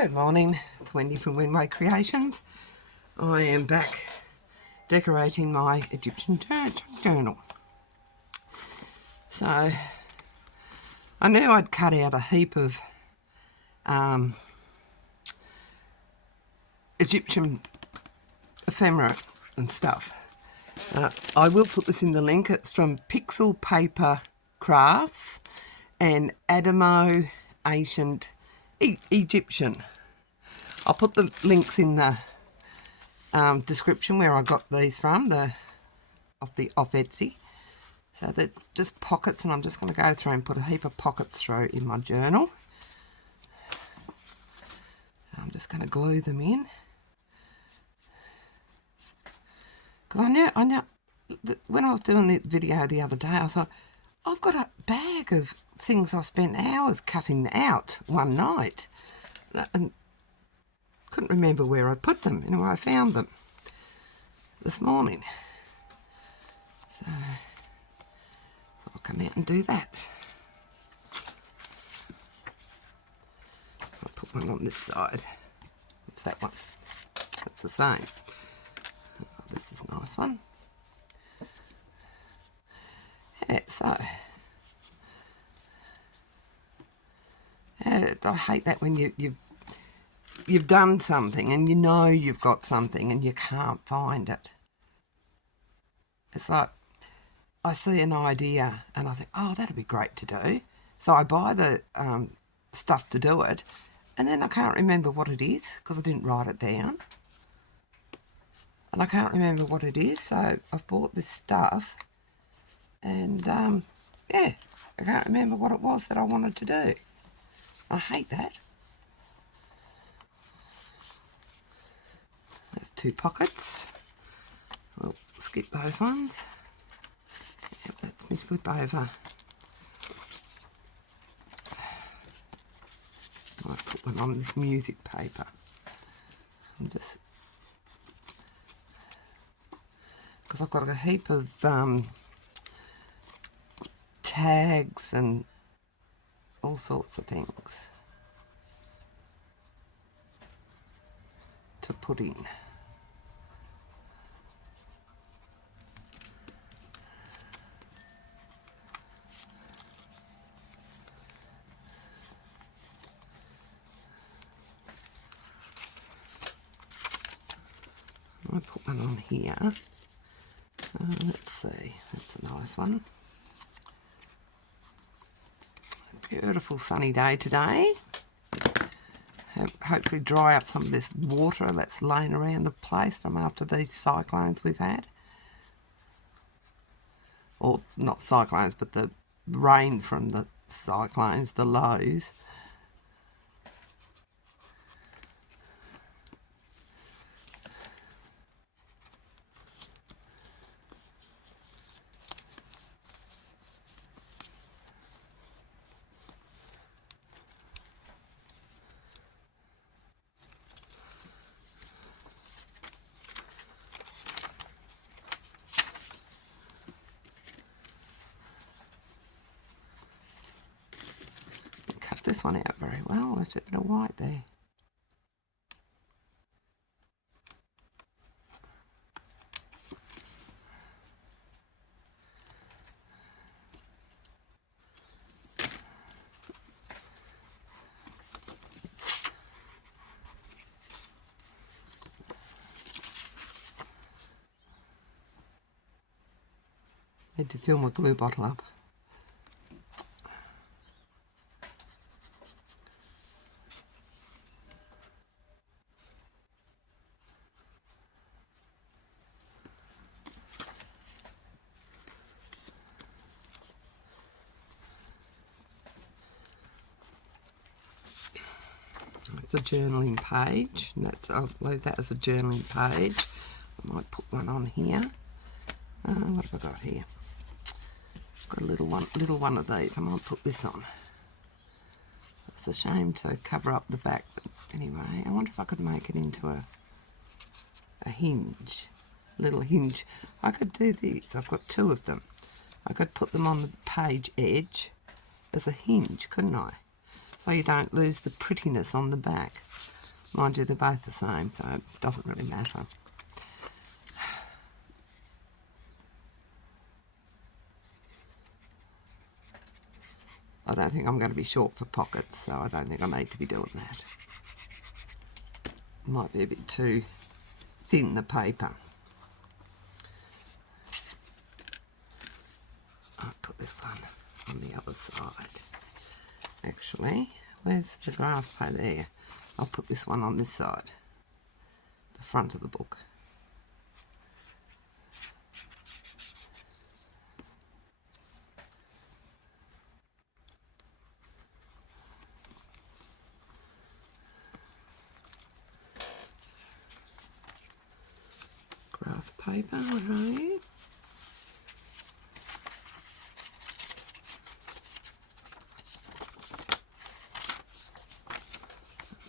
Good morning, it's Wendy from Windway Creations. I am back decorating my Egyptian journal. So, I knew I'd cut out a heap of Egyptian ephemera and stuff. I will put this in the link. It's from Pixel Paper Crafts and Adamo Ancient Egyptian. I'll put the links in the description where I got these from, off Etsy. So they're just pockets, and I'm just going to go through and put a heap of pockets through in my journal. I'm just going to glue them in. Because I know when I was doing the video the other day, I thought, I've got a bag of things I spent hours cutting out one night. And couldn't remember where I put them. Anyway, I found them this morning. So I'll come out and do that. I'll put one on this side. What's that one? It's the same. Oh, this is a nice one. Yeah, so I hate that when you've done something and you know you've got something and you can't find it. It's like I see an idea and I think, oh, that'd be great to do. So I buy the stuff to do it, and then I can't remember what it is because I didn't write it down. And I can't remember what it is, so I've bought this stuff and, yeah, I can't remember what it was that I wanted to do. I hate that. There's 2 pockets. We'll skip those ones. Yep, that's me flip over. I might put one on this music paper. I'm just, because I've got a heap of tags and all sorts of things to put in. I'll put one on here. Let's see, that's a nice one. Beautiful sunny day today. Hopefully dry up some of this water that's laying around the place from after these cyclones we've had. Or not cyclones, but the rain from the cyclones, the lows. This one out very well, left a bit of white there. Need to fill my glue bottle up. It's a journaling page, and I'll leave that as a journaling page. I might put one on here. What have I got here? I've got a little one of these. I might put this on. It's a shame to cover up the back, but anyway, I wonder if I could make it into a hinge, a little hinge. I could do these. I've got 2 of them. I could put them on the page edge as a hinge, couldn't I? So you don't lose the prettiness on the back. Mind you, they're both the same, so it doesn't really matter. I don't think I'm going to be short for pockets, so I don't think I need to be doing that. Might be a bit too thin, the paper. I'll put this one on the other side. Actually, where's the graph paper? There. I'll put this one on this side, the front of the book. Graph paper, right?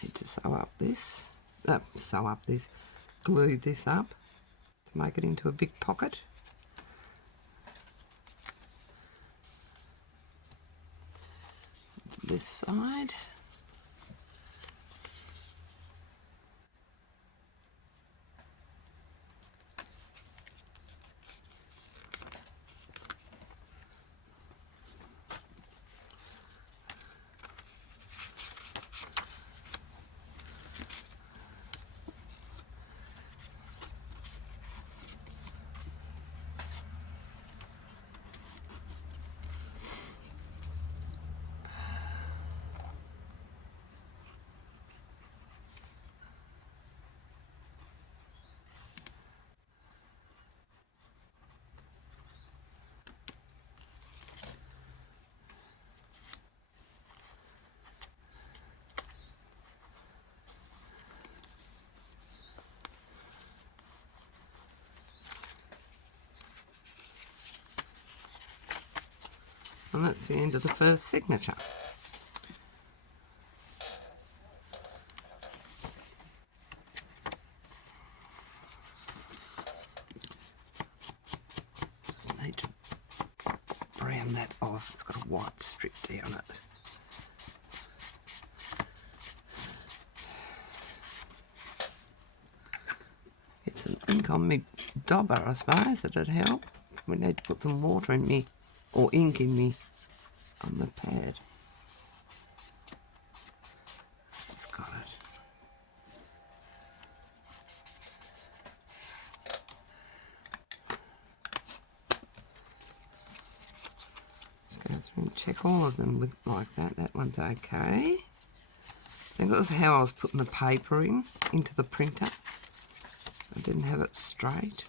Need to glue this up to make it into a big pocket. This side. And that's the end of the first signature. Just need to brown that off. It's got a white strip down it. Get some ink on me dauber, I suppose. It'd help. We need to put some water in me, or ink in me, on the pad. It's got it. Just go through and check all of them with like that. That one's okay. I think that was how I was putting the paper into the printer. I didn't have it straight.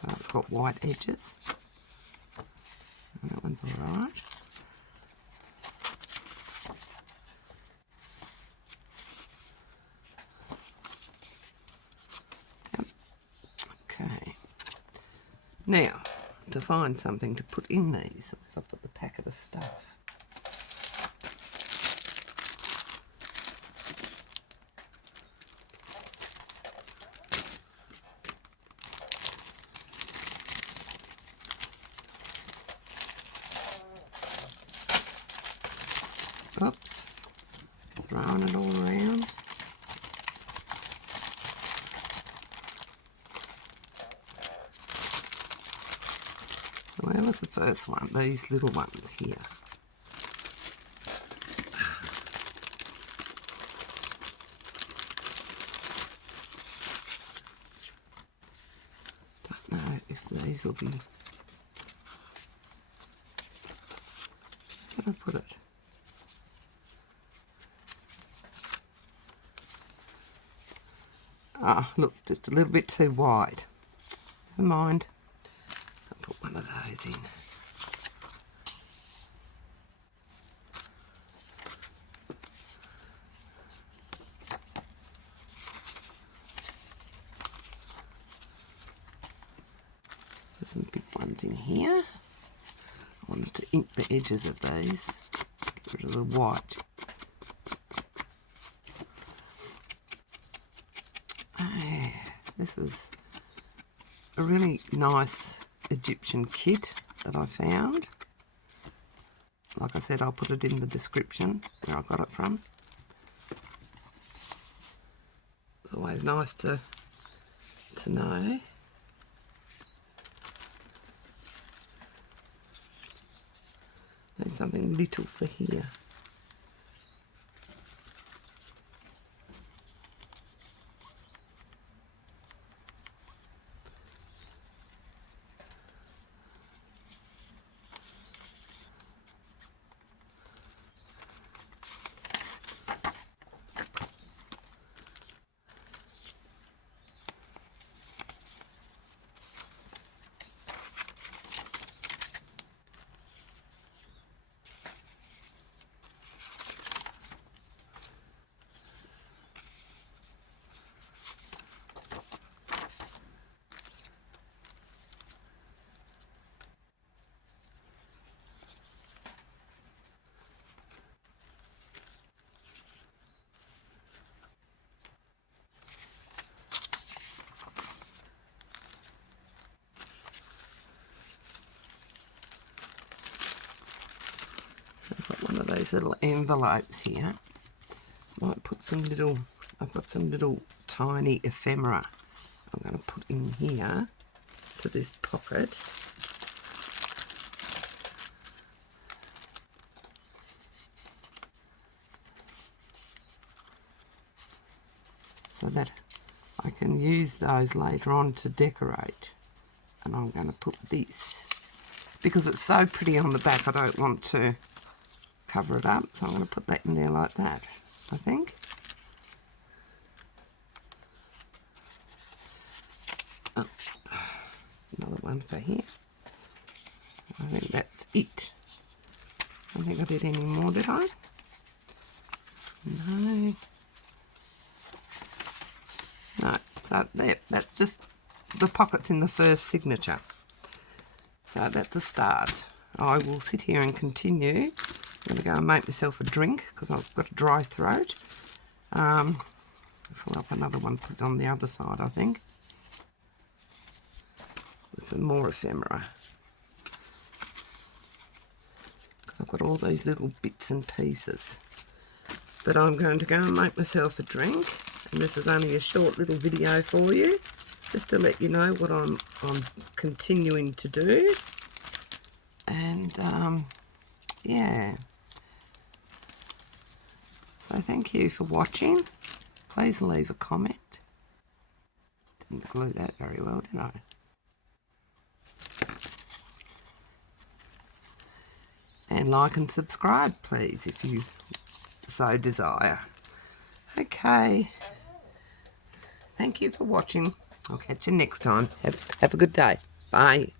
So it's got white edges. And that one's alright. Yep. Okay. Now, to find something to put in these, I'll put the packet of stuff. Oops, throwing it all around. So where was the first one? These little ones here. Don't know if these will be... Where did I put it? Ah, look, just a little bit too wide. Never mind. I'll put one of those in. There's some big ones in here. I wanted to ink the edges of these. Get rid of the white. This is a really nice Egyptian kit that I found. Like I said, I'll put it in the description where I got it from. It's always nice to know. There's something little for here. I've got one of those little envelopes here. Might put some little, I've got some little tiny ephemera I'm going to put in here to this pocket. So that I can use those later on to decorate. And I'm going to put this, because it's so pretty on the back, I don't want to cover it up, so I'm going to put that in there like that, I think. Oh, another one for here. I think that's it. I don't think I did any more, did I? No. No, so there, that's just the pockets in the first signature. So that's a start. I will sit here and continue. I'm going to go and make myself a drink because I've got a dry throat. Fill up another one, put it on the other side, I think. With some more ephemera. Because I've got all these little bits and pieces. But I'm going to go and make myself a drink. And this is only a short little video for you, just to let you know what I'm continuing to do. And yeah, so thank you for watching. Please leave a comment. Didn't glue that very well, did I? And like and subscribe, please, if you so desire. Okay. Thank you for watching. I'll catch you next time. Have a good day. Bye.